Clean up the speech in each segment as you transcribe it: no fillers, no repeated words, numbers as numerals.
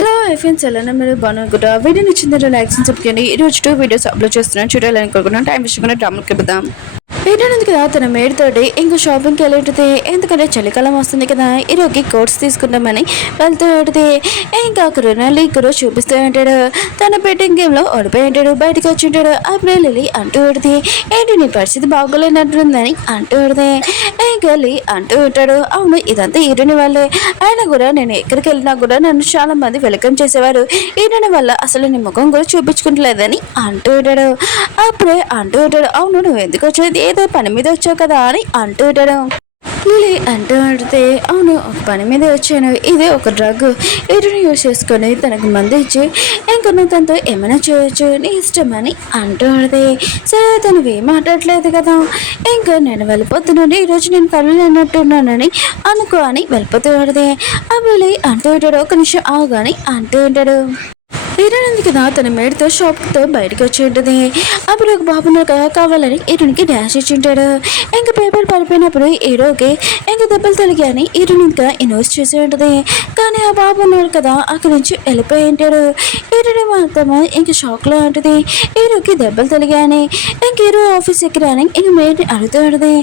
Hello friends, ఎలా మీరు బాగున్నారు? వీడియో నచ్చిందంటే లైక్ అండ్ సబ్స్క్రైబ్ చేయండి. ఈరోజు 2 వీడియోస్ అప్లోడ్ చేస్తున్నాను, చూడాలనుకుంటున్నాను. టైం వేసుకున్న డ్రామాకి వెళ్దాం. ఏంటనేది కదా తన మేడితోటి ఇంకా షాపింగ్కి వెళ్ళేటిది, ఎందుకంటే చలికాలం వస్తుంది కదా, ఈరోజు కోట్స్ తీసుకుంటామని వెళ్తూ ఉంటుంది. ఇంకా రుణాలి గురు చూపిస్తూ ఉంటాడు. తన బెట్టింగ్ గేమ్లో ఓడిపోయి ఉంటాడు, బయటకు వచ్చి ఉంటాడు. అప్పుడే లిలీ అంటూ ఉంటుంది, ఏంటి నీ పరిస్థితి బాగోలేనట్టుందని అంటూ ఉంటుంది. ఇంకా లి అంటూ ఉంటాడు, అవును ఇదంతా ఈరుని వాళ్ళే, ఆయన కూడా నేను ఎక్కడికి వెళ్ళినా కూడా నన్ను చాలా మంది వెల్కమ్ చేసేవారు, ఈయన వల్ల అసలు నీ ముఖం కూడా చూపించుకుంటలేదని అంటూ ఉంటాడు. అప్పుడే అంటూ ఉంటాడు, అవును నువ్వు ఎందుకు వచ్చేది, ఏదో పని మీద వచ్చావు కదా అని అంటూ ఉంటాడు. లిలీ అంటూ అడిగితే, అవును ఒక పని మీద వచ్చాను, ఇదే ఒక డ్రగ్, వీటిని యూజ్ చేసుకొని తనకు మంది ఇచ్చి ఇంకా నువ్వు తనతో ఏమైనా చేయొచ్చు, నీ ఇష్టమని అంటూ అడితే, సరే తను ఏం మాట్లాడలేదు కదా, ఇంకా నేను వెళ్ళిపోతున్నాను, ఈరోజు నేను కళ్ళు లేనట్టున్నానని అనుకో అని వెళ్ళిపోతూ అడితే, అబ్బాయి అంటూ ఉంటాడు, ఒక నిమిషం ఆగాని అంటూ ఉంటాడు. ఈరనుంది కదా తన మేడితో షాప్తో బయటకు వచ్చి ఉంటుంది. అప్పుడు ఒక బాబును కావాలని ఈరునికి డాష్ ఇచ్చి ఉంటాడు. ఇంకా పేపర్ పడిపోయినప్పుడు హీరోకి ఇంకా దెబ్బలు తగిలాయని ఈరుని ఇంకా ఇన్వెస్ట్ చేసి ఉంటుంది. కానీ ఆ బాబు ఉన్నాడు కదా అక్కడి నుంచి వెళ్ళిపోయి ఉంటాడు. ఈరుని మాత్రమే ఇంకా షాక్లో ఉంటుంది. హీరోకి దెబ్బలు తగిలాయని ఇంక హీరో ఆఫీస్ ఎక్కడాని ఇంక మేడ్ అడుగుతూ ఉంటుంది.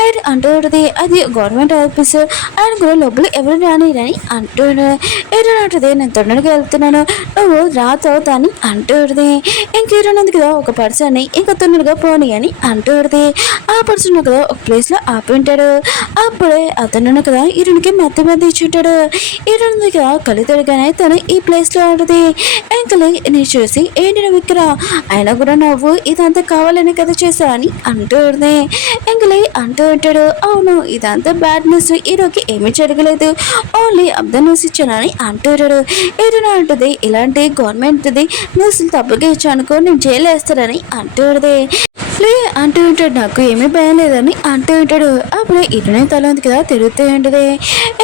మేడ్ అంటూ ఉంటుంది, అది గవర్నమెంట్ ఆఫీస్, ఆయన కూడా లోపల ఎవరు రానిరని అంటూ హీరో అంటుంది, నేను తొందరగా వెళ్తున్నాను, నువ్వు రాతవుతాని అంటూడిది. ఇంకేరున్నది కదా ఒక పర్సన్ని ఇంకా తొందరగా పోనీ అని అంటూడిది. ఆ పర్సన్ కదా ఒక ప్లేస్ లో ఆపి ఉంటాడు. అప్పుడే అతను కదా ఈరునికి మధ్య మధ్య ఇచ్చుంటాడు. ఈరున్నది కదా కళ్ళు తిరగానే తను ఈ ప్లేస్ లో ఆడుతుంది. ఇంకలే నీ చూసి ఏంటి నువ్వు ఇక్కడ, అయినా కూడా నువ్వు ఇదంతా కావాలని కదా చేసా అని అంటూడిది. ఇంకలే అంటూ ఉంటాడు, అవును ఇదంతా బ్యాడ్ న్యూస్, ఈరోకి ఏమీ జరగలేదు, ఓన్లీ అబ్ద న్యూస్ ఇచ్చానని అంటూడాడు. ఏదైనా అంటుంది, ఇలాంటి గవర్నమెంట్ది న్యూస్ తప్పుగా ఇచ్చానుకో నేను జైలు వేస్తానని అంటూడదే. లే అంటూ ఉంటాడు, నాకు ఏమీ భయం లేదని అంటూ ఉంటాడు. అప్పుడు ఇటునే తల ఉంది కదా తిరుగుతూ ఉంటుంది.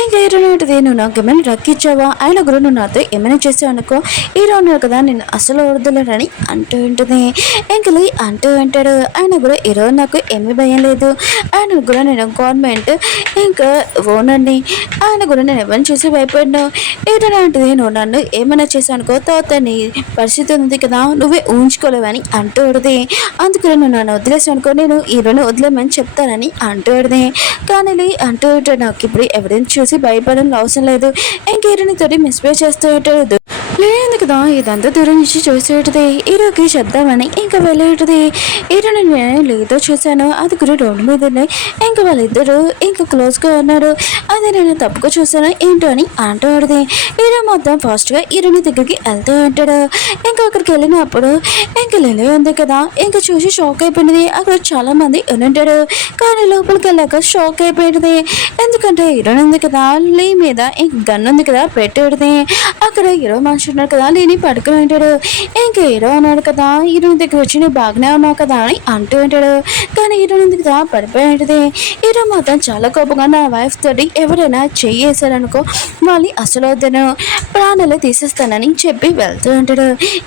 ఇంకా ఇటునే ఉంటుంది, నువ్వు నాకు ఏమైనా డ్రగ్ ఇచ్చావా, ఆయన కూడా నువ్వు నాతో ఏమైనా చేసావు అనుకో హీరో ఉన్నాడు కదా నేను అసలు వరదలేనని అంటూ ఉంటుంది. ఇంకా లే అంటూ ఉంటాడు, ఆయన కూడా హీరో నాకు ఏమీ భయం లేదు, ఆయన కూడా నేను గవర్నమెంట్ ఇంకా ఓనర్ని, ఆయన కూడా నేను ఎవరిని చూసి భయపడ్డావు, ఏదైనా ఉంటుంది నువ్వు నన్ను ఏమైనా చేసావు అనుకో తర్వాత నీ పరిస్థితి ఉంది కదా నువ్వే ఊహించుకోలేవని అంటూ ఉంటుంది. అందుకని నువ్వు నన్ను వదిలేసి అనుకో నేను హీరోని వదిలేమని చెప్తానని అంటూ ఉంటుంది. కానీ అంటూ ఉంటాడు, నాకు ఇప్పుడు ఎవరిని చూసి భయపడని అవసరం లేదు, ఇంక హీరోని తోటి మిస్బిహేవ్ చేస్తూ ఉంటాడు. లేదు కదా ఇదంతా దూరం నుంచి చూసేటది, హీరోకి చెప్దామని ఇంకా వెళ్ళేటది. హీరోని నేను లేదో చూశాను, అది కూడా రోడ్డు మీద ఉన్నాయి, ఇంకా వాళ్ళిద్దరు ఇంకా క్లోజ్గా ఉన్నారు, అది నేను తప్పుగా చూసాను ఏంటో అని అంటూ ఆడిది. హీరో మొత్తం ఫాస్ట్గా హీరోని దగ్గరికి వెళ్తూ ఉంటాడు. ఇంకా అక్కడికి వెళ్ళినప్పుడు ఇంకా లిలీ ఉంది కదా ఇంకా చూసి షాక్ అయిపోయింది. అక్కడ చాలా మంది ఉంటాడు, కానీ లోపలికి వెళ్ళాక షాక్ అయిపోయింది. ఎందుకంటే హీరోని ఉంది కదా లీ మీద ఇంక గన్ ఉంది కదా పెట్టేది. అక్కడ హీరో మనిషి ఉన్నాడు కదా లేని పడుకుని ఉంటాడు. ఇంకా హీరో అన్నాడు కదా హీరోని దగ్గర వచ్చి నువ్వు బాగానే ఉన్నావు కదా అని అంటూ ఉంటాడు. కానీ హీరోని ఉంది కదా పడిపోయి ఉంటుంది. హీరో మాత్రం చాలా కోపంగా నా వైఫ్ తోటి ఎవరైనా చెయ్యేసారనుకో వాళ్ళని అసలు వద్దను ప్రాణాలు తీసేస్తానని చెప్పి వెళ్తూ ఉంటాడు.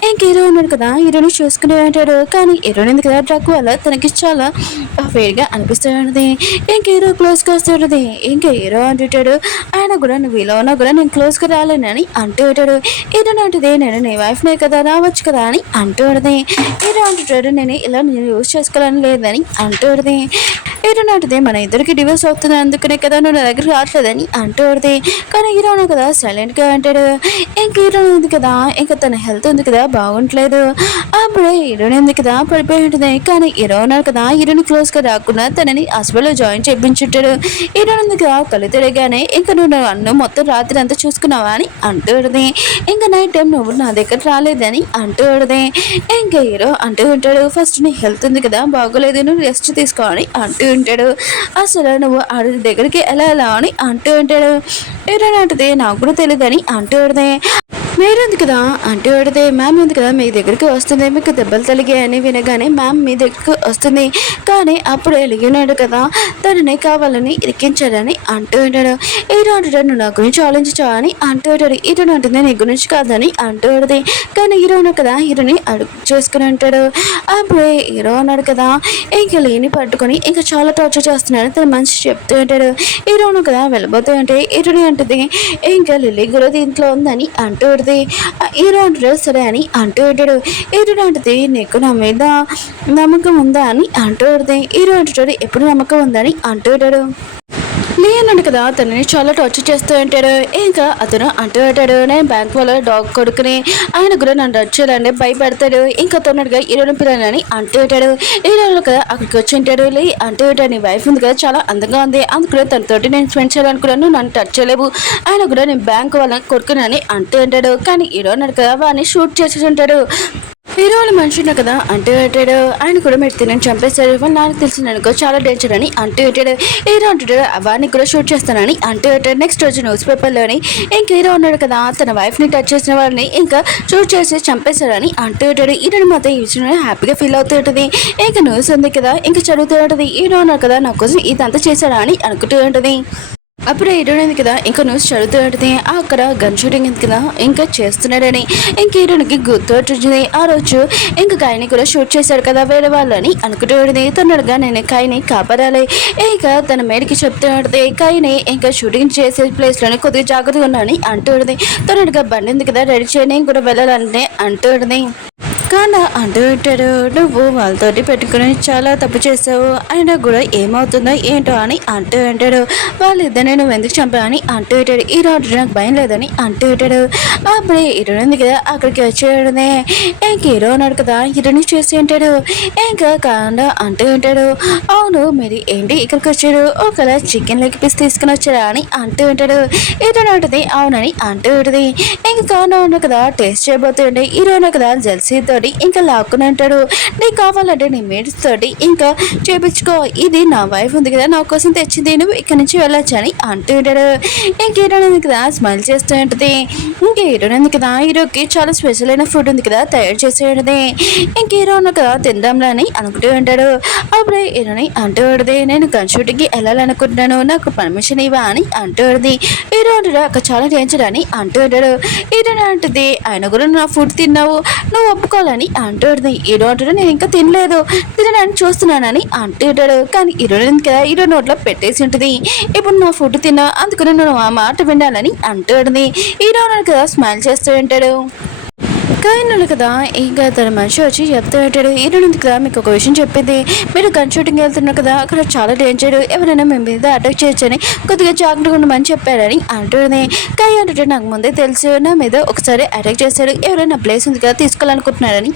ఇంక హీరో ఉన్నాడు కదా హీరోని చూసుకునే ఉంటాడు. కానీ హీరోని ఉంది కదా డ్రగ్ వల్ల తనకి చాలా వేడిగా అనిపిస్తూ ఉంటుంది. ఇంక హీరో క్లోజ్గా వస్తూ ఉంటుంది. ఇంకా హీరో అంటుంటాడు, ఆయన కూడా నువ్వు ఇలా ఉన్నా కూడా నేను క్లోజ్గా రాలేనని అంటూ ఉంటాడు. హీరో అంటుంది, నేను నీ వైఫ్నే కదా రావచ్చు కదా అని అంటూ ఉంటుంది. హీరో అంటుంటాడు, నేను ఇలా నేను యూజ్ చేసుకోవాలని లేదని అంటూ ఉంటుంది. హీరో అంటుంది, మన ఇద్దరికి డివోర్స్ అవుతుంది అందుకనే కదా నువ్వు నా దగ్గర రావట్లేదని అంటూ ఉంటుంది. కానీ హీరో కదా సైలెంట్గా అంటాడు. ఇంక హీరో ఉంది కదా ఇంకా తన హెల్త్ ఉంది కదా బాగుంటలేదు. అప్పుడే హీరోని ఉంది కదా పడిపోయి ఉంటుంది. కానీ హీరో ఉన్నాడు కదా హీరోని క్లోజ్గా రాకుండా తనని హాస్పిటల్లో జాయిన్ చేయించుంటాడు. హీరో ఉంది కదా కళ్ళు తిరగానే ఇంకా నువ్వు అన్ను మొత్తం రాత్రి అంతా చూసుకున్నావా అని అంటూ ఉంటుంది. ఇంకా నైట్ టైం నువ్వు నా దగ్గర రాలేదని అంటూ ఉంటుంది. ఇంకా హీరో అంటూ ఉంటాడు, ఫస్ట్ నీ హెల్త్ ఉంది కదా బాగోలేదు నువ్వు రెస్ట్ తీసుకోవాలి అంటూ ఉంటాడు. అసలు నువ్వు ఆడి దగ్గరికి ఎలా అని అంటూ ఉంటాడు. హీరో అంటుంది, నాకు కూడా తెలియదని అంటూ ఉంటుంది. మీరు ఉంది కదా అంటూ అడితే, మ్యామ్ ఉంది కదా మీ దగ్గరికి వస్తుంది, మీకు దెబ్బలు తలిగాయని వినగానే మ్యామ్ మీ దగ్గరికి వస్తుంది, కానీ అప్పుడు ఎలిగినాడు కదా తనని కావాలని ఇరికించాడని అంటూ ఉంటాడు. హీరో అంటాడు, నువ్వు నా గురించి ఆలోచించావని అంటూ ఉంటాడు. హీరోని అంటుంది, నీ గురించి కాదని అంటూ ఉంటుంది. కానీ హీరో ఉన్నాడు కదా హీరోని అడుగు చేసుకుని అంటాడు. అప్పుడే హీరో అన్నాడు కదా ఇంకా లేని పట్టుకొని ఇంకా చాలా టార్చర్ చేస్తున్నాడు తన మనిషి చెప్తూ ఉంటాడు. హీరో ఉన్నాడు కదా వెళ్ళబోతూ ఉంటే హీరోని అంటుంది, ఇంకా లిల్లీ కూడా దీంట్లో ఉందని అంటూ ఉంటుంది. హీరో అంటాడు సరే అని అంటూ ఉంటాడు. హీరో అంటది నీకు నా మీద నమ్మకం ఉందా అని అంటూ ఉంటుంది. హీరో అంటాడు ఎప్పుడు నమ్మకం ఉందని అంటూ ఉంటాడు. లేన్నాడు కదా తనని చాలా టార్చర్ చేస్తూ ఉంటాడు. ఇంకా అతను అంటూ ఉంటాడు నేను బ్యాంక్ వాళ్ళ డాగ్ కొడుకుని, ఆయన కూడా నన్ను రచ్ చేయాలంటే భయపడతాడు. ఇంకా తొందరగా హీరోని పిల్లలని అంటూ ఉంటాడు. హీరోలు కదా అక్కడికి వచ్చి ఉంటాడు. లే అంటూ ఉంటాడు నీ వైఫ్ ఉంది కదా చాలా అందంగా ఉంది, అందుకనే తనతోటి నేను స్పెండ్ చేయాలనుకున్నాను, నన్ను టచ్ చేయలేవు, ఆయన కూడా నేను బ్యాంక్ వాళ్ళ కొడుకునని అంటూ ఉంటాడు. కానీ హీరో అన్నాడు కదా వాడిని షూట్ చేసి ఉంటాడు. హీరో వాళ్ళ మనుషున్నా కదా అంటూ పెట్టాడు. ఆయన కూడా మీరు తినని చంపేశాడు, వాళ్ళు నాకు తెలిసిన అనుకో చాలా డేంజర్ అని అంటూ పెట్టాడు. హీరో అంటాడు వాడిని కూడా షూట్ చేస్తానని అంటూ పెట్టాడు. నెక్స్ట్ రోజు న్యూస్ పేపర్లోని ఇంక హీరో ఉన్నాడు కదా తన వైఫ్ని టచ్ చేసిన వాళ్ళని ఇంకా షూట్ చేసి చంపేశాడని అంటూ పెట్టాడు. హీరోని మాత్రం ఈ విషయంలో హ్యాపీగా ఫీల్ అవుతూ ఉంటుంది. ఇంకా న్యూస్ ఉంది కదా ఇంకా చదువుతూ ఉంటుంది. హీరో ఉన్నాడు కదా నా కోసం ఇదంతా చేశాడా అని అనుకుంటూ ఉంటుంది. అప్పుడే హీరోయిన్ కదా ఇంకా న్యూస్ చదువుతూ ఉంటుంది. అక్కడ గన్ షూటింగ్ కదా ఇంకా చేస్తున్నాడని ఇంక హీరోయిన్కి గుర్తొచ్చింది. ఆ రోజు ఇంకా కాయని కూడా షూట్ చేశాడు కదా వేరే వాళ్ళని అనుకుంటూ ఉంటుంది. తొందరగా నేను కాయని కాపాడాలి, ఇంకా తన మేడికి చెప్తూ ఉంటుంది కాయని ఇంకా షూటింగ్ చేసే ప్లేస్లోనే కొద్దిగా జాగ్రత్తగా ఉన్నాని అంటూ ఉంటుంది. తొందరగా బండి ఉంది కదా రెడీ చేయని కూడా వెళ్ళాలని అంటూ ఉంటుంది. కానీ అంటూ ఉంటాడు నువ్వు వాళ్ళతోటి పెట్టుకుని చాలా తప్పు చేసావు, అయినా కూడా ఏమవుతుందో ఏంటో అని అంటూ ఉంటాడు. వాళ్ళిద్దరిని నువ్వు ఎందుకు చంపావని అంటూ ఉంటాడు. ఈ రోజు నాకు భయం లేదని అంటూ ఉంటాడు. అప్పుడే హీరో ఉంది కదా అక్కడికి వచ్చేయడమే. ఇంక హీరో ఉన్నాడు కదా హీరోని చేసి ఉంటాడు. ఇంకా కాకుండా అంటూ ఉంటాడు అవును మీరు ఏంటి ఇక్కడికి వచ్చాడు, ఒకవేళ చికెన్ లెగ్ పీస్ తీసుకుని వచ్చారా అని అంటూ ఉంటాడు. హీరో ఉంటుంది అవునని అంటూ ఉంటుంది. ఇంకా కాకుండా ఉన్నాడు కదా టేస్ట్ చేయబోతుండే. హీరో ఉన్నాడు కదా జెల్సీ తోటి ఇంకా లాక్కుని అంటాడు నీకు కావాలంటే నీ మేడ్స్ తోటి ఇంకా చేపించుకో, ఇది నా వైఫ్ ఉంది కదా నా కోసం తెచ్చింది, నువ్వు ఇక్కడ నుంచి వెళ్ళొచ్చు అని అంటూ ఉంటాడు. ఇంక హీరోయిన్ ఉంది కదా స్మైల్ చేస్తూ ఉంటుంది. ఇంక హీరోయిన్ ఉంది కదా హీరోకి చాలా స్పెషల్ అయిన ఫుడ్ ఉంది కదా తయారు చేసే ఉంటుంది. ఇంక హీరో ఉన్న కదా తిందాంలా అని అనుకుంటూ ఉంటాడు. అప్పుడే హీరోని అంటూ ఉంటుంది నేను గన్ షూటింగ్కి వెళ్ళాలనుకుంటున్నాను, నాకు పర్మిషన్ ఇవ్వా అని అంటూ ఉంటుంది. హీరో అంటాడు అక్కడ చాలా డేంజర్ అని అంటూ ఉంటాడు. హీరోయిన్ అంటుంది ఆయన కూడా నా ఫుడ్ తిన్నావు నువ్వు ఒప్పుకోవాలని అంటూ ఉంటుంది. హీరో అంటాడు నేను ఇంకా తినలేదు, తినడానికి చూస్తున్నానని అంటూ ఉంటాడు. కానీ హీరోయిన్ కదా హీరో నోట్లో పెట్టేసి ఉంటుంది. ఇప్పుడు నా ఫుడ్ తిన్నా అందుకని నువ్వు ఆ మాట వినాలని అంటూ ఉంటుంది. హీరో కదా స్మైల్ చేస్తూ ఉంటాడు. కాయన్నాడు కదా ఇంకా తన మనిషి వచ్చి చెప్తూ ఉంటాడు హీరోయిన్ కదా మీకు ఒక విషయం చెప్పింది, మీరు గన్ షూటింగ్ వెళ్తున్నారు కదా అక్కడ చాలా డేంజర్, ఎవరైనా మేము మీద అటాక్ చేయొచ్చని కొద్దిగా జాగ్రత్తగా ఉండమని చెప్పారని అంటుంది. కాయ అంటే నాకు ముందే తెలుసు నా మీద ఒకసారి అటాక్ చేశాడు, ఎవరైనా ప్లేస్ ఉంది కదా తీసుకోవాలనుకుంటున్నారని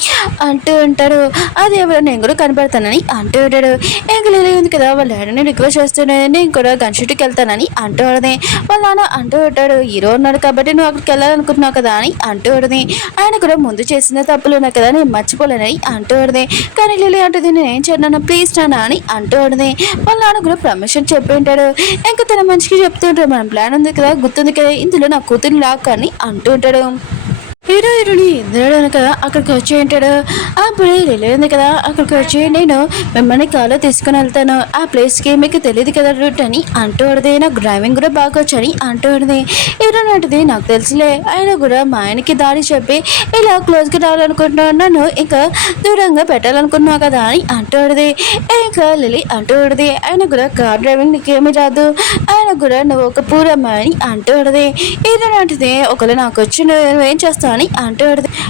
అంటూ ఉంటాడు. అది ఎవరో నేను కూడా కనపడతానని అంటూ ఉంటాడు. ఇంకా లిలీ ఉంది కదా వాళ్ళ డాడీని రిక్వెస్ట్ చేస్తున్నాను నేను కూడా గన్ షూటింగ్కి వెళ్తానని అంటూ ఉంటుంది. వాళ్ళ నాన్న అంటూ ఉంటాడు హీరో ఉన్నాడు కాబట్టి నువ్వు అక్కడికి వెళ్ళాలనుకుంటున్నావు కదా అని అంటూ ఉంటుంది. ఆయన కూడా ముందు చేసిన తప్పులు ఉన్నాయి కదా నేను మర్చిపోలేనని అంటూ ఉంటుంది. కానీ లిలీ అంటుంది నేను ఏం చేయను ప్లీజ్ నాన్న అని అంటూ ఉంటుంది. వాళ్ళ నాన్న కూడా పర్మిషన్ చెప్పి ఉంటాడు. ఇంకా తన మనిషికి చెప్తూ ఉంటాడు మన ప్లాన్ ఉంది కదా గుర్తుంది కదా ఇందులో నా కూతురు లాక్ అని అంటూ ఉంటాడు. హీరో హీరోని ఇద్దరు కదా అక్కడికి వచ్చి ఉంటాడు. అప్పుడే రిలే ఉంది కదా అక్కడికి వచ్చి నేను మిమ్మల్ని కాలో తీసుకుని వెళ్తాను ఆ ప్లేస్కి, మీకు తెలియదు కదా రూట్ అని అంటూ ఉంటుంది. నాకు డ్రైవింగ్ కూడా బాగా వచ్చని అంటూ ఉంటుంది. హీరో అంటుంది నాకు తెలుసులే, ఆయన కూడా మా ఆయనకి దారి చెప్పి ఇలా క్లోజ్గా రావాలనుకుంటున్నాను, నన్ను ఇంకా దూరంగా పెట్టాలనుకుంటున్నావు కదా అని అంటూ ఉంటుంది. ఇంకా లిలీ అంటూ ఉంటుంది ఆయన కూడా కార్ డ్రైవింగ్ నీకేమీ రాదు, ఆయన కూడా నువ్వు ఒక పూరమ్మాయి అని అంటూ ఉంటుంది. హీరో అంటుంది ఒకవేళ నాకు వచ్చి నువ్వు ఏం చేస్తావు అని అంటూ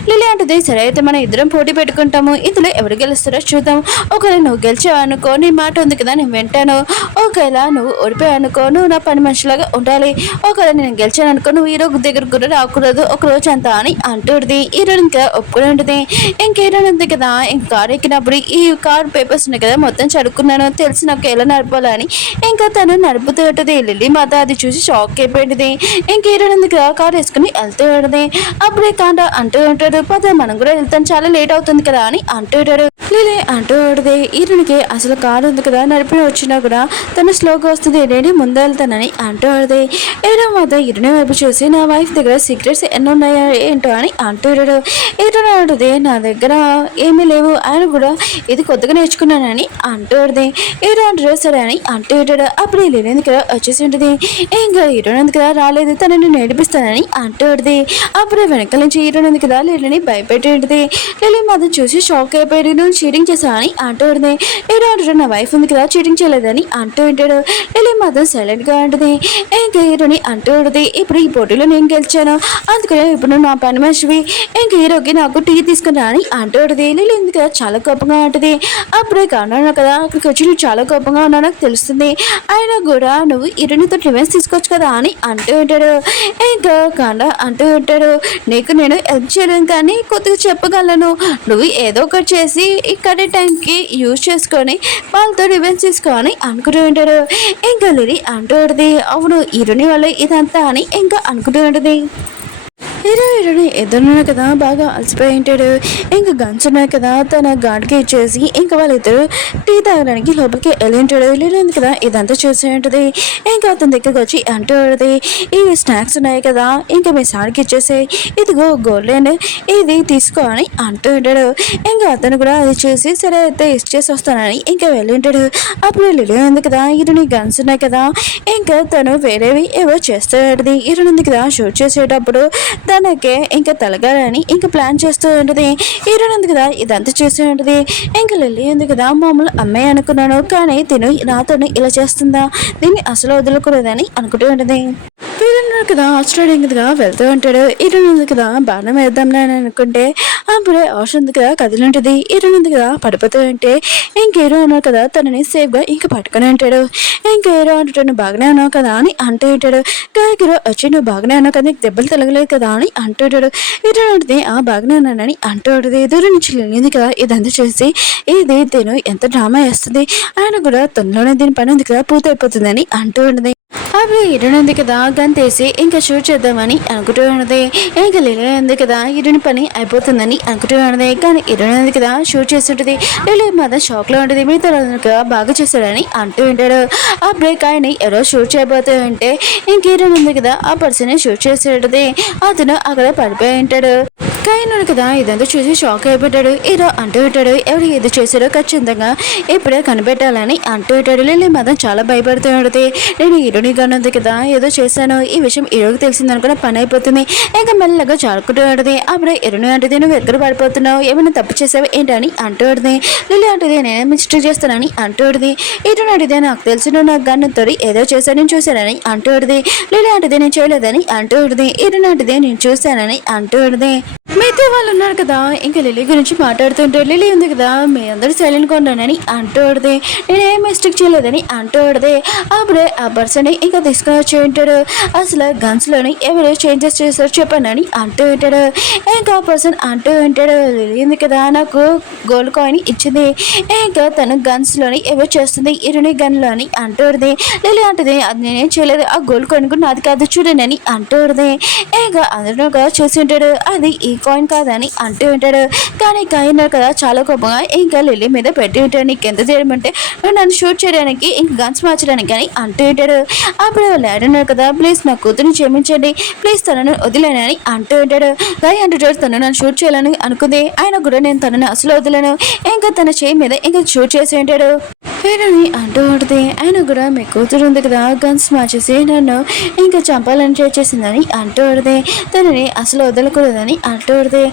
లిలీ అంటుంది సరే అయితే మనం ఇద్దరం పోటీ పెట్టుకుంటాము, ఇందులో ఎవరు గెలుస్తారో చూద్దాం, ఒకవేళ నువ్వు గెలిచావు అనుకో నీ మాట ఉంది కదా నేను వింటాను, ఒకవేళ నువ్వు ఓడిపోయావు అనుకో నువ్వు నా పని మనిషిలాగా ఉండాలి, ఒకవేళ నేను గెలిచాను అనుకో నువ్వు హీరో దగ్గర కూడా రాకూడదు ఒక రోజు అంతా అని అంటుంది. హీరో ఇంకా ఒప్పుకుని ఉంటుంది. ఇంక హీరో ఉంది కదా ఇంక కార్ ఎక్కినప్పుడు ఈ కార్ పేపర్స్ ఉన్నాయి కదా మొత్తం చదువుకున్నాను తెలిసి నాకు ఎలా నడపాలని ఇంకా తను నడుపుతూ ఉంటుంది. లిల్లీ మాత అది చూసి షాక్ అయిపోయింది. ఇంక హీరో ఉంది కదా కార్ వేసుకుని వెళ్తూ ఉంటుంది. అప్పుడే కాండ అంటూ ఉంటాడు పద మనం కూడా వెళ్తాం చాలా లేట్ అవుతుంది కదా అని అంటూ ఉంటాడు. లిలీ అంటూ ఉంటుంది హీరోనికి అసలు కారు ఉంది కదా నడిపిన వచ్చినా కూడా తను స్లోగా వస్తుంది నేను ముందు వెళ్తానని అంటూ ఉంటుంది. హీరో మాత్రం హీరోని వైపు చూసి నా వైఫ్ దగ్గర సీక్రెట్స్ ఎన్ని ఉన్నాయో ఏంటో అని అంటూ ఉంటాడు. హీరో అంటుంది నా దగ్గర ఏమీ లేవు, ఆయన కూడా ఇది కొత్తగా నేర్చుకున్నానని అంటూ ఉంటుంది. హీరో అంటారు సరే అని అంటూ ఉంటాడు. అప్పుడు లిలీ కదా వచ్చేసి ఉంటుంది. ఇంకా హీరో కదా రాలేదు తనని నేర్పిస్తానని అంటూ ఉంటుంది. అప్పుడే వెనకాల నుంచి హీరోయిన్ ఉంది కదా లిలీని భయపెట్టి ఉంటుంది. లిలీ మాత్రం చూసి షాక్ అయిపోయాడు. నువ్వు చీటింగ్ చేసా అని అంటూ ఉంటుంది. హీరో అంటాడు నా వైఫ్ ఉంది కదా చీటింగ్ చేయలేదని అంటూ ఉంటాడు. లిలీ మాత్రం సైలెంట్ గా ఉంటుంది. ఇంకా హీరోని అంటూ ఉంటుంది ఇప్పుడు ఈ పోటీలో నేను గెలిచాను అందుకనే ఇప్పుడు నువ్వు నా పని మనిషివి ఇంకా హీరోకి నాకు టీ తీసుకున్నా అని అంటూ ఉంటుంది. లిలీ ఉంది కదా చాలా కోపంగా ఉంటుంది. అప్పుడే కాన్నాను కదా అక్కడికి వచ్చి నువ్వు చాలా కోపంగా ఉన్నా నాకు తెలుస్తుంది అయినా కూడా నువ్వు హీరోనితో రివెన్స్ తీసుకోవచ్చు కదా అని అంటూ ఉంటాడు. ఇంకా కాండ అంటూ ఉంటాడు నీకు నేను హెల్ప్ చేయలేను కానీ కొద్దిగా చెప్పగలను నువ్వు ఏదో ఒకటి చేసి ఇక్కడ టైంకి యూజ్ చేసుకొని వాళ్ళతో రివెన్స్ తీసుకోని అనుకుంటూ ఉంటాడు. ఇంకా లిలీ అంటూ ఉంటుంది అవును హీరోని వల్ల ఇదంతా అని ఇంకా అనుకుంటూ ఉంటుంది. హీరోని ఇద్దరున్నారు కదా బాగా అలసిపోయి ఉంటాడు. ఇంకా గన్స్ ఉన్నాయి కదా తన గాడికి ఇచ్చేసి ఇంకా వాళ్ళిద్దరు టీ తాగడానికి లోపలికి వెళ్ళి ఉంటాడు. వెళ్ళింది కదా ఇదంతా చూసి ఉంటుంది. ఇంకా అతని దగ్గరకు వచ్చి అంటూ ఉంటుంది ఇవి స్నాక్స్ ఉన్నాయి కదా ఇంకా మీ సార్కి ఇచ్చేసి ఇదిగో గోల్డెన్ ఇది తీసుకో అని అంటూ ఉంటాడు. ఇంకా అతను కూడా అది చూసి సరే అయితే ఇచ్చేసి వస్తానని ఇంకా వెళ్ళి ఉంటాడు. అప్పుడు లిలీ ఉంది కదా హీరోని గన్స్ ఉన్నాయి కదా ఇంకా తను వేరేవి ఏవో చేస్తూ ఉంటుంది. హీరోని ఉంది కదా షూట్ చేసేటప్పుడు తనకే ఇంకా తలగాలని ఇంకా ప్లాన్ చేస్తూ ఉంటుంది. హీరోయిన్ ఉంది కదా ఇదంతా చేస్తూ ఉంటుంది. ఇంకా లిల్లీ ఉంది కదా మామూలు అమ్మాయి అనుకున్నాను కానీ తిను నాతో ఇలా చేస్తుందా దీన్ని అసలు వదలకూడదని అనుకుంటూ ఉంటుంది. వీళ్ళన్నారు కదా ఆస్ట్రేలియా వెళ్తూ ఉంటాడు. హీరోయిన్ ఉంది కదా బాణం వేద్దాంలే అని అనుకుంటే అప్పుడే ఆశ ఉంది కదా కదిలింటుంది. హీరోయిన్ ఉంది కదా పడిపోతూ ఉంటే ఇంక హీరో అన్నావు కదా తనని సేఫ్గా ఇంకా పట్టుకుని ఉంటాడు. ఇంకా హీరో అంటాడు నువ్వు బాగానే ఉన్నావు కదా అని అంటూ ఉంటాడు. హీరో వచ్చి నువ్వు బాగానే ఉన్నావు కదా నీకు దెబ్బలు తగలేదు కదా అని అంటూ ఉంటాడు. హీరో అంటే బాగానే ఉన్నానని అంటూ ఉంటుంది. దూరం నుంచి లేనింది కదా ఇదంతా చేసి ఇది తిను ఎంత డ్రామా వేస్తుంది ఆయన కూడా తొందరలోనే దీని పని ఉంది కదా పూర్తయిపోతుందని అంటూ ఉంటుంది. అప్పుడు హీరోయిన్ ఉంది కదా గన్ తీసి ఇంకా షూట్ చేద్దామని అనుకుంటూ ఉన్నది. ఇంకా లిలీ ఉంది కదా హీరోయిన్ పని అయిపోతుందని అనుకుంటూ ఉన్నది. కానీ హీరోయిన్ ఉంది కదా షూట్ చేస్తుంటుంది. లిలీ మాత్రం షాక్ లో ఉంటుంది. మిగతా కదా బాగా చేస్తాడని అంటూ ఉంటాడు. ఆ బ్రేక్ ఆయన ఎవరో షూట్ చేయబోతూ ఉంటే ఇంక హీరోయిన్ ఉంది కదా ఆ పర్సన్ షూట్ చేస్తుంటది. అతను అక్కడ పడిపోయి ఉంటాడు. కాయను కదా ఇదంతా చూసి షాక్ అయిపోతాడు. హీరో అంటూ ఉంటాడు ఎవరు ఏది చేశారో ఖచ్చితంగా ఇప్పుడే కనిపెట్టాలని అంటూ ఉంటాడు. లిలీ మాత్రం చాలా భయపడుతూ ఉంటుంది. నేను హీరోని ఉంది కదా ఏదో చేశాను ఈ విషయం హీరోకి తెలిసిందనుకున్న పని అయిపోతుంది. ఇంకా మెల్లగా చాడుకుంటూ ఉంటుంది. అప్పుడే హీరోని అంటుంది నువ్వు ఎక్కడ పడిపోతున్నావు ఏమైనా తప్పు చేసావు ఏంటని అంటూ ఉంటుంది. లిలీ అంటుంది నేనే మిస్టేక్ చేస్తానని అంటూ ఉంటుంది. హీరోని అడిగితే నాకు తెలిసి నువ్వు నాకు గన్ను తోడి ఏదో చేశాను నేను చూశానని అంటూ ఉంటుంది. లిలీ అంటుంది నేను చేయలేదని అంటూ ఉంటుంది. హీరోని అంటుంది నేను చూశానని అంటూ ఉంటుంది. మిగతా వాళ్ళు ఉన్నారు కదా ఇంకా లిలీ గురించి మాట్లాడుతుంటే లిలీ ఉంది కదా మీ అందరూ సైలెంట్గా ఉన్నానని అంటూ ఉంటుంది. నేను ఏం మిస్టేక్ చేయలేదని అంటూ ఉంటుంది. అప్పుడే ఆ పర్సన్ ఇంకా తీసుకుని వచ్చి ఉంటాడు. అసలు గన్స్లోని ఎవరు చేంజెస్ చేశారు చెప్పండి అంటూ ఉంటాడు. ఇంకా ఆ పర్సన్ అంటూ ఉంటాడు లిలీ ఉంది కదా నాకు గోల్డ్ కాయిన్ ఇచ్చింది ఇంకా తను గన్స్లోని ఎవరు చేస్తుంది ఇరుని గన్లోని అంటూ ఉంటుంది. లిలీ అంటుంది అది నేనేం చేయలేదు ఆ గోల్డ్ కాయిన్ కూడా నాది కాదు చూడండి అని అంటూ ఉంటుంది. ఇంకా అందరూ కూడా చూసి ఉంటాడు అది ఈ కాయిన్ కాదని అంటూ ఉంటాడు. కానీ కాయిన్ కదా చాలా కోపంగా ఇంకా లిల్లీ మీద పెట్టి ఉంటాడు. నీకు ఎంత చేయడం అంటే నువ్వు నన్ను షూట్ చేయడానికి ఇంకా గన్స్ మార్చడానికి అని అంటూ ఉంటాడు. అప్పుడు వాళ్ళు ఆడున్నారు కదా ప్లీజ్ నా కూతురిని క్షమించండి ప్లీజ్ తనను వదిలేనని అంటూ ఉంటాడు. గాయ అంటాడు తను నన్ను షూట్ చేయాలని అనుకుంది ఆయన కూడా నేను తనని అసలు వదిలేను ఇంకా తన చేయి మీద ఇంకా షూట్ చేసి ఉంటాడు. హీరోని అంటూ ఉంటుంది ఆయన కూడా మీ కూతురు ఉంది కదా గన్స్ మార్చేసి నన్ను ఇంకా చంపాలని ట్రై చేసిందని అంటూ ఉంటుంది. తనని అసలు వదలకూడదని అంటూ ఉంటుంది.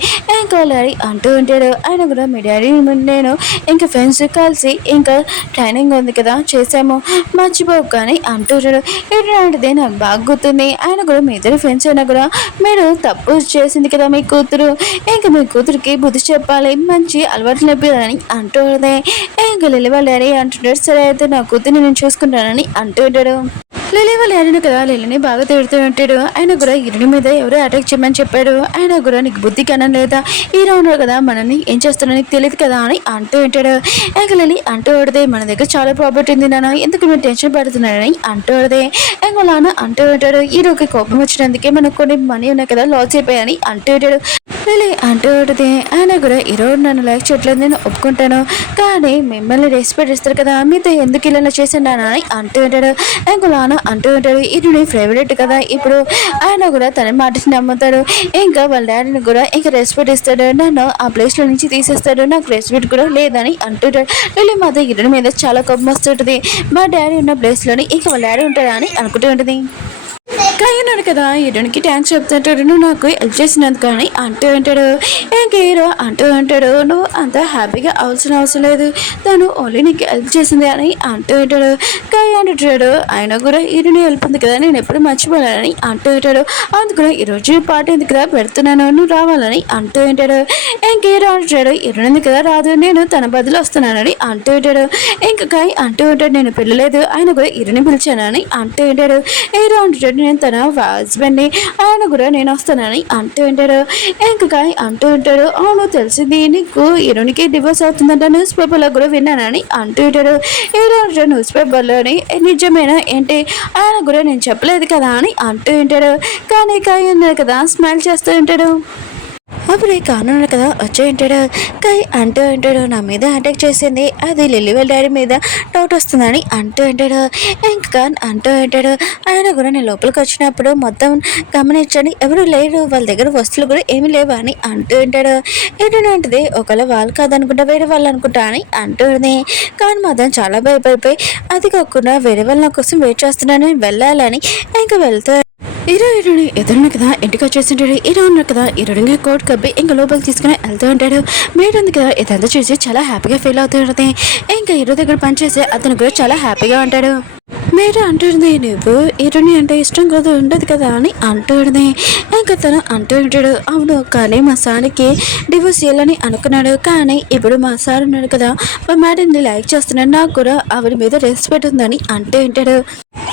ఇంకా డాడీ అంటూ ఉంటాడు ఆయన కూడా మీ డాడీ నేను ఇంకా ఫ్రెండ్స్ కలిసి ఇంకా ట్రైనింగ్ ఉంది కదా చేసాము మర్చిపోకు కానీ అంటూ ఉంటాడు. ఏంటంటే నాకు బాగా గుర్తుంది ఆయన కూడా మీ ఇద్దరు ఫ్రెండ్స్ అయినా కూడా మీరు తప్పు చేసింది కదా మీ కూతురు ఇంకా మీ కూతురికి బుద్ధి చెప్పాలి మంచి అలవాట్లు నేర్పించాలని అంటూ ఉంటుంది. ఇంకా లిలీ వాళ్ళ డాడీ అంటుంటాడు సరే అయితే నా కూతుర్ని నేను చూసుకుంటానని అంటూ ఉంటాడు. లిలీ వాళ్ళ డాడీని కదా లిలీని బాగా తిడుతూ ఉంటాడు. ఆయన కూడా హీరోని మీద ఎవరో అటాక్ చేయమని చెప్పాడు. ఆయన కూడా నీకు బుద్ధి కనం లేదా హీరో ఉన్నారు కదా మనల్ని ఏం చేస్తానో నీకు తెలియదు కదా అని అంటూ ఉంటాడు. ఇంకా లిలీ అంటూ ఉంటుంది మన దగ్గర చాలా ప్రాపర్టీ ఉంది నాన్న ఎందుకు మీరు టెన్షన్ పడుతున్నారని అంటూ ఉంటుంది. ఇంకా నాన్న అంటూ ఉంటాడు హీరోకి కోపం వచ్చినందుకే మనకు కొన్ని మనీ ఉన్నాయి కదా లాస్ అయిపోయాయని అంటూ ఉంటాడు. లిలీ అంటూ ఉంటుంది ఆయన కూడా హీరో నన్ను లైక్ చేయట్లేదు నేను ఒప్పుకుంటాను కానీ మిమ్మల్ని రెస్పెక్ట్ ఇస్తారు కదా మీతో ఎందుకు ఇలా చేశాను అని అంటూ ఉంటాడు. ఇంకా నాన్న అంటూ ఉంటాడు ఇది నీ ఫేవరెట్ కదా ఇప్పుడు ఆయన కూడా తన మాటని నమ్ముతాడు. ఇంకా వాళ్ళ డాడీని కూడా ఇంకా రెస్పెక్ట్ ఇస్తాడు నన్ను ఆ ప్లేస్లో నుంచి తీసేస్తాడు నాకు రెస్పెక్ట్ కూడా లేదని అంటుంటాడు. లిలీ మాత్రం హీరోని మీద చాలా కోపం వస్తుంటుంది. మా డాడీ ఉన్న ప్లేస్లోని ఇంకా వాళ్ళ డాడీ ఉంటాడా అని అనుకుంటూ ఉంటుంది. కాయన్నాడు కదా హీరోనికి థ్యాంక్స్ చెప్తుంటాడు, నువ్వు నాకు హెల్ప్ చేసినందుకు కానీ అంటూ ఉంటాడు. ఇంక హీరో అంటూ ఉంటాడు, నువ్వు అంత హ్యాపీగా అవ్వాల్సిన అవసరం లేదు, తను ఓన్లీ నీకు హెల్ప్ చేసింది అని అంటూ ఉంటాడు. కాయ అంటుంటాడు, ఆయన కూడా హీరోని హెల్ప్ ఉంది కదా, నేను ఎప్పుడు మర్చిపోలేని అంటూ ఉంటాడు. అందుకని ఈరోజు పాట ఎందుకు కదా పెడుతున్నాను, నువ్వు రావాలని అంటూ ఉంటాడు. ఇంక హీరో అంటాడు, హీరోని ఎందుకు కదా రాదు, నేను తన బదులు వస్తున్నానని అంటూ ఉంటాడు. ఇంక కాయ అంటూ ఉంటాడు, నేను పిల్లలేదు, ఆయన కూడా హీరోని పిలిచానని అంటూ ఉంటాడు. హీరో అంటాడు, నేను తన హస్బెండ్ని, ఆయన కూడా నేను వస్తానని అంటూ ఉంటాడు. ఇంకా అంటూ ఉంటాడు, అవును తెలిసింది నీకు హీరోనికి డివోర్స్ అవుతుందంట, న్యూస్ పేపర్లో కూడా విన్నానని అంటూ ఉంటాడు. హీరో అంటాడు, న్యూస్ పేపర్లోని నిజమేనా ఏంటి, ఆయన కూడా నేను చెప్పలేదు కదా అని అంటూ ఉంటాడు. కానీ కాయ అన్నాడు కదా స్మైల్ చేస్తూ ఉంటాడు. అప్పుడే కానున్నాడు కదా వచ్చి ఉంటాడు. కై అంటూ ఉంటాడు, నా మీద అటాక్ చేసింది అది లిల్లీ వాళ్ళ డాడీ మీద డౌట్ వస్తుందని అంటూ ఉంటాడు. ఇంకా అంటూ ఉంటాడు, ఆయన కూడా నేను లోపలికి వచ్చినప్పుడు మొత్తం గమనించండి, ఎవరు లేరు, వాళ్ళ దగ్గర వస్తువులు కూడా ఏమీ లేవు అని అంటూ ఉంటాడు. ఏంటంటే ఒకవేళ వాళ్ళు కాదనుకుంటా వేరే వాళ్ళు అనుకుంటా అని అంటుంది. కానీ మాత్రం చాలా భయపడిపోయి, అది కాకుండా వేరే వాళ్ళ నా కోసం వెయిట్ చేస్తున్నాను వెళ్ళాలని ఇంకా వెళ్తూ హీరోని ఎదురున్న కదా ఇంటికి వచ్చేసింటాడు. హీరో ఉన్నారు కదా హీరోయిన్ కోట్ కబ్బి ఇంకా లోపలికి తీసుకుని వెళ్తూ ఉంటాడు. మీరు ఉంది కదా ఇదంతా చూసి చాలా హ్యాపీగా ఫీల్ అవుతూ ఉంటుంది. ఇంకా హీరో దగ్గర పనిచేసి అతను కూడా చాలా హ్యాపీగా ఉంటాడు. మీరు అంటుంది, నువ్వు హీరోని అంటే ఇష్టం కదా ఉండదు కదా అని అంటుంది. ఇంకా తను అంటూ ఉంటాడు, అవును కానీ మా సార్కి డివోర్స్ చేయాలని అనుకున్నాడు, కానీ ఇప్పుడు మా సార్ ఉన్నాడు కదా మా మేడంని లైక్ చేస్తున్నాడు, నాకు కూడా ఆవిడ మీద రెస్పెక్ట్ ఉందని అంటూ ఉంటాడు.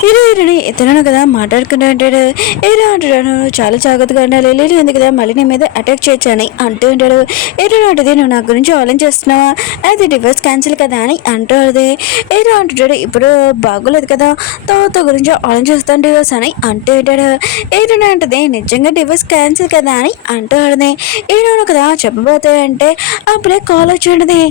హీరోని ఇతను కదా మాట్లాడుకుంటూ ఉంటాడు. హీరో అంటాడు, చాలా జాగ్రత్తగా ఉండాలి, లేదు ఎందుకు కదా మళ్ళీ నీ మీద అటాక్ చేయొచ్చని అంటూ ఉంటాడు. హీరో అంటుంది, నువ్వు నా గురించి ఆలోచిస్తున్నావా, అది డివోర్స్ క్యాన్సిల్ కదా అని అంటుంది. హీరో అంటాడు, ఇప్పుడు బాగోలేదు కదా తర్వాత గురించి ఆలోచిస్తాను డివోర్స్ అని అంటూ ఉంటాడు. హీరో అంటుంది, నిజంగా డివోర్స్ క్యాన్సిల్ కదా అని అంటూ ఉంటుంది. హీరోను కదా చెప్పబోతాడంటే అప్పుడే కాల్ వచ్చి ఉంటుంది.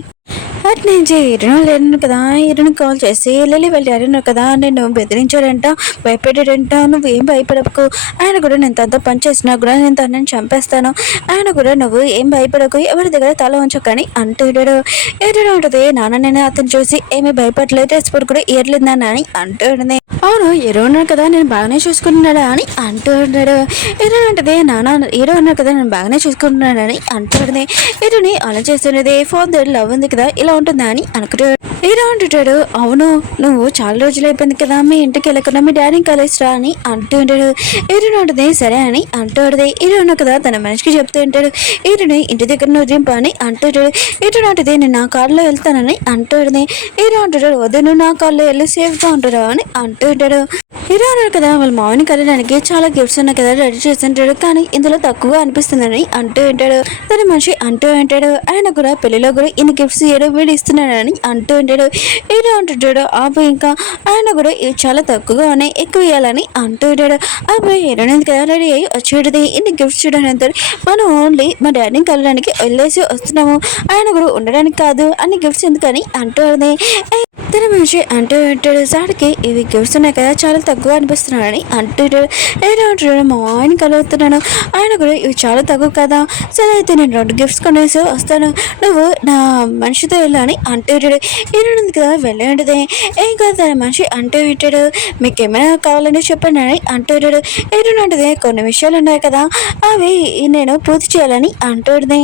అటు నుంచి హీరోను లేను కదా హీరోని కాల్ చేసి లిల్లీ వెళ్ళారు కదా నేను బెదిరించాడంట, భయపెట్టాడంట, నువ్వేం భయపడకు, ఆయన కూడా నేను తనతో పని చేసినా కూడా నేను తనని చంపేస్తాను, ఆయన కూడా నువ్వు ఏం భయపడకు, ఎవరి దగ్గర తల ఉంచకని అంటున్నాడు. హీరోని ఉంటుంది, నాన్న నేను అతను చూసి ఏమీ భయపడలేదు, రెస్పెక్ట్ కూడా ఇయర్లేదు నాన్న అని అంటుంది. అవును హీరో ఉన్నాడు కదా నేను బాగానే చూసుకుంటున్నాడా అని అంటున్నాడు. హీరో ఉంటుంది, నాన్న హీరో ఉన్నాడు కదా నేను బాగానే చూసుకుంటున్నాడని అంటుంది. హీరోని అలా చేస్తున్నది ఫోన్ దగ్గర లవ్ ఉంది కదా ఇలా ఉంటుందా అని అనుకుంటాడు. హీరో అంటుంటాడు, అవును నువ్వు చాలా రోజులు అయిపోయింది కదా మీ ఇంటికి వెళ్ళకుండా మీ డాడీని కలిసిరా అని అంటూ ఉంటాడు. హీరోని ఉంటుంది, సరే అని అంటుంది. హీరోను కదా తన మనిషికి చెప్తూ ఉంటాడు, హీరోని ఇంటి దగ్గర నువ్వు దింపు అని అంటుంటాడు. హీరోని ఉంటుంది, నేను నా కార్లో వెళ్తానని అంటుంది. హీరో అంటాడు, వద్దు నువ్వు నా కార్లో వెళ్ళి సేఫ్గా ఉంటాడు అని అంటుంటాడు. హీరో అన్నాడు కదా వాళ్ళ మామని కలడానికి చాలా గిఫ్ట్స్ ఉన్నాయి కదా రెడీ చేసి ఉంటాడు, కానీ ఇందులో తక్కువగా అనిపిస్తుందని అంటూ ఉంటాడు. తన మనిషి అంటూ ఉంటాడు, ఆయన కూడా పెళ్లిలో కూడా ఇన్ని గిఫ్ట్స్ వీడు ఇస్తున్నాడని అంటూ ఉంటాడు. హీరో అంటుంటాడు, అబ్బాయి ఇంకా ఆయన కూడా చాలా తక్కువగా ఉన్నాయి ఎక్కువ ఇవ్వాలని అంటూ ఉంటాడు. అబ్బాయి హీరోయిన్ కదా రెడీ అయ్యి వచ్చేది ఇన్ని గిఫ్ట్స్ చూడడానికి మనం ఓన్లీ మా డాడీని కలడానికి వెళ్ళేసి వస్తున్నాము, ఆయన కూడా ఉండడానికి కాదు అన్ని గిఫ్ట్స్ ఎందుకని అంటూ తన మనిషి అంటూ ఉంటాడు. సార్కి ఇవి గిఫ్ట్స్ ఉన్నాయి కదా చాలా తక్కువ అనిపిస్తున్నాడని అంటాడు. ఏదో అంటాడు, మా ఆయన కలుగుతున్నాను, ఆయన కూడా ఇవి చాలా తక్కువ కదా, సరే అయితే నేను 2 గిఫ్ట్స్ కొనేసి వస్తాను, నువ్వు నా మనిషితో వెళ్ళని అంటాడు. ఈయన కదా వెళ్ళి ఉంటుంది. ఏం కాదు తన మనిషి అంటూ ఉంటాడు, మీకు ఏమైనా కావాలని చెప్పండి అని అంటాడు. ఈయన ఉంటుంది, కొన్ని విషయాలు ఉన్నాయి కదా అవి నేను పూర్తి చేయాలని అంటుంది.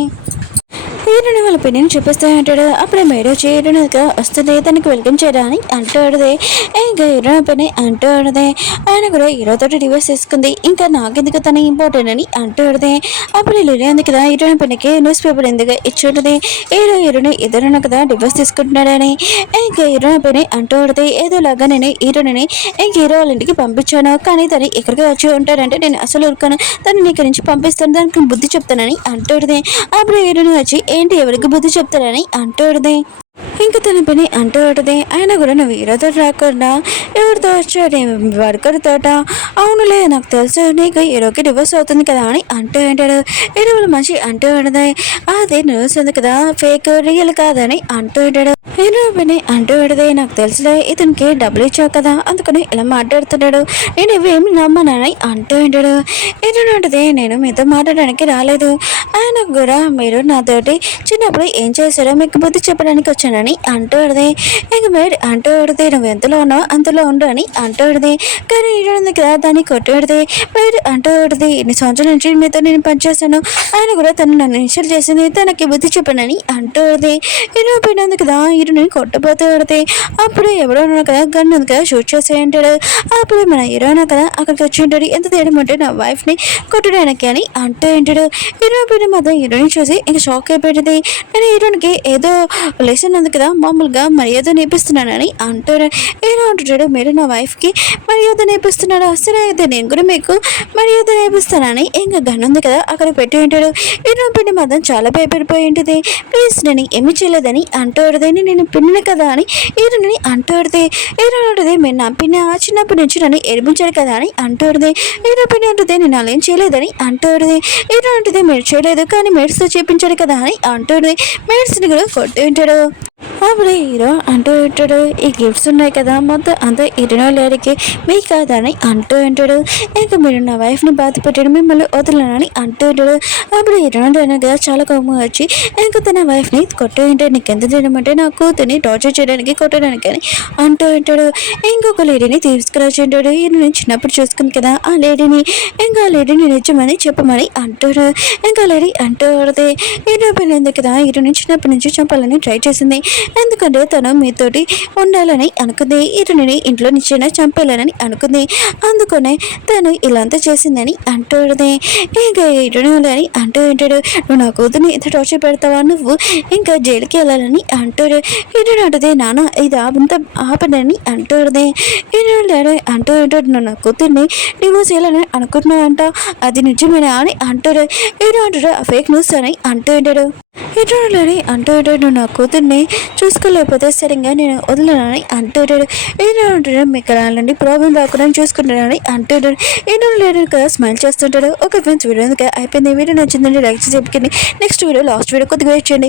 హీరోని వాళ్ళ పిన్నిని చూపిస్తూ ఉంటాడు. అప్పుడే మేడో హీరోని వస్తుంది తనకి వెల్కమ్ చేయడానికి అంటాడుదే. ఇంకా హీరోని పని అంటాడుదే, ఆయన కూడా హీరోతో డివోర్స్ తీసుకుంది, ఇంకా నాకెందుకు తన ఇంపార్టెంట్ అని అంటాడుదే. అప్పుడు లిల్లీ కదా హీరోని పనికి న్యూస్ పేపర్ ఎందుకు ఇచ్చుంటుంది, హీరోని ఇద్దరు కదా డివోర్స్ తీసుకుంటున్నాడని. ఇంకా హీరోని పని అంటాడుదే, ఏదోలాగా నేను హీరోని ఇంక హీరో వాళ్ళ ఇంటికి పంపించాను, కానీ తను ఇక్కడికి వచ్చి ఉంటాడంటే నేను అసలు ఉరుకాను, తను ఇక్కడి నుంచి పంపిస్తాను, దానికి బుద్ధి చెప్తానని అంటాడుదే. అప్పుడు హీరోని వచ్చి ఏంటి ఎవరికి బుద్ధి చెప్తారని అంటాడుదే. ఇంకా తన పని అంటూ ఉంటుంది, ఆయన కూడా నువ్వు హీరోతో రాకుండా ఎవరితో వచ్చాడు వర్కర్ తోట, అవునులే నాకు తెలుసు నీకు హీరోకి డివోర్స్ అవుతుంది కదా అని అంటూ ఉంటాడు. హీరోలు మంచి అంటూ ఉంటుంది, అదే న్యూస్ ఉంది కదా ఫేక్ రియల్ కాదని అంటూ ఉంటాడు. హీరో పని అంటూ ఉంటుంది, నాకు తెలుసులే ఇతనికి డబ్బులు ఇచ్చావు కదా అందుకని ఇలా మాట్లాడుతున్నాడు, నేను ఇవేమి నమ్మనని అంటూ ఉంటాడు. హీరో ఉంటుంది, నేను మీతో మాట్లాడడానికి రాలేదు, ఆయన కూడా మీరు నాతోటి చిన్నప్పుడు ఏం చేశారో మీకు బుద్ధి చెప్పడానికి వచ్చానని అని అంటాడుది. ఇంక మేడ్ అంటాడుది, నువ్వు ఎంతలో ఉన్నావు అంతలో ఉండు అని అంటాడుది. కానీ ఈరోజు కదా దాన్ని కొట్టాడుది. మేడ్ అంటాడుది, ఇన్ని సంవత్సరాల నుంచి మీతో నేను పనిచేస్తాను, ఆయన కూడా తను నన్ను ఇన్సల్ట్ చేసింది, తనకి బుద్ధి చెప్పానని అంటాడుది. ఈరోజు పోయినందుకు కదా హీరోని కొట్టబోతాడుది. అప్పుడు ఎవడో కదా గన్ ఉంది కదా షూట్ చేసి అంటాడు. అప్పుడు మన హీరోనా కదా అక్కడికి వచ్చి ఉంటాడు. ఎంత తేడం అంటే నా వైఫ్ని కొట్టడానికి అని అంటూ ఉంటాడు. హీరో పైన మాత్రం హీరోని చూసి ఇంకా షాక్ అయిపోయింది. నేను హీరోనికి ఏదో లెసన్ ఉంది కదా మామూలుగా మర్యాద నేర్పిస్తున్నానని అంటాడు. హీరో అంటాడు, మీరు నా వైఫ్కి మర్యాద నేర్పిస్తున్నాడు, సరే అయితే నేను కూడా మీకు మర్యాద నేర్పిస్తానని ఇంకా గన్ ఉంది కదా అక్కడ పెట్టి ఉంటాడు. హీరో పైన మాత్రం చాలా భయపడిపోయి ఉంటుంది. ప్లీజ్ నేను ఏమి చేయలేదని అంటాడుది. నేను పిన్నిన కదా అని హీరోని అంటాడుది. హీరో అంటుంది, మీరు నా పిన్న చిన్నప్పటి నుంచి నన్ను ఏడిపించారు కదా అని అంటాడుది. హీరో పిన్ని అంటుంది, నేను అలా ఏం చేయలేదని అంటాడుది. హీరో అంటుంది, మీరు చేయలేదు కానీ మేడ్స్తో చేపించాడు కదా అని అంటాడుది. మేడ్స్ని కూడా కొట్టి ఉంటాడు. అప్పుడు హీరో అంటూ ఉంటాడు, ఈ గిఫ్ట్స్ ఉన్నాయి కదా మొత్తం అంతా ఇరినో లేడికి మీ కాదని అంటూ ఉంటాడు. ఇంకా మీరు నా వైఫ్ని బాధ పెట్టాడు, మిమ్మల్ని వదలనని అంటూ ఉంటాడు. అప్పుడు హీరో కదా చాలా కోపం వచ్చి ఇంకా తన వైఫ్ని కొట్టు ఉంటాడు. నీకు ఎంత చేయడమంటే నా కూతుర్ని టార్చర్ చేయడానికి కొట్టడానికి అని అంటూ ఉంటాడు. ఇంకొక లేడీని తీసుకురాచి ఉంటాడు. నేను చిన్నప్పుడు చూసుకుని కదా ఆ లేడీని, ఇంకా ఆ లేడీని నిజమని చెప్పమని అంటాడు. ఇంకా లేడీ అంటూ పడితే హీరో పైన ఎందుకు కదా హీరోని చిన్నప్పటి నుంచి చంపాలని ట్రై చేసింది, ఎందుకంటే తను మీతోటి ఉండాలని అనుకుంది, హీరోని ఇంట్లో నిశ్చయన చంపాలని అనుకుంది, అందుకనే తను ఇలాంతా చేసిందని అంటాడుది. ఇంకా హీరోని అని అంటూ ఉంటాడు, నువ్వు నా కూతుర్ని ఇంత టార్చర్ పెడతావా, నువ్వు ఇంకా జైలుకి వెళ్ళాలని అంటాడు. హీరోని అంటుంది, నాన్న ఇది ఆపదని అంటాడుది. హీరోని అంటూ ఉంటాడు, నువ్వు నా కూతుర్ని డివోర్స్ చేయాలని అనుకుంటున్నావు అంట, అది నిజమేనా అని అంటాడు. హీరో అంటాడు, ఆ ఫేక్ న్యూస్ అని అంటూ ఉంటాడు. హీరోని అంటూ ఉంటాడు, నువ్వు నా కూతుర్ని చూసుకోలేకపోతే సరిగ్గా నేను వదలనని అంటాడు. హీరో అంటాడు, మీకు అలాంటి ప్రాబ్లం రాకుండా చూసుకుంటానని అంటాడు. హీరో లేడు కదా స్మైల్ చేస్తుంటాడు. ఒక ఫ్రెండ్స్ వీడియో అయిపోయింది. వీడియో నచ్చిందండి లైక్ చేసి చెప్పుకొని నెక్స్ట్ వీడియో లాస్ట్ వీడియో కొద్దిగా వెయిట్ చేయండి.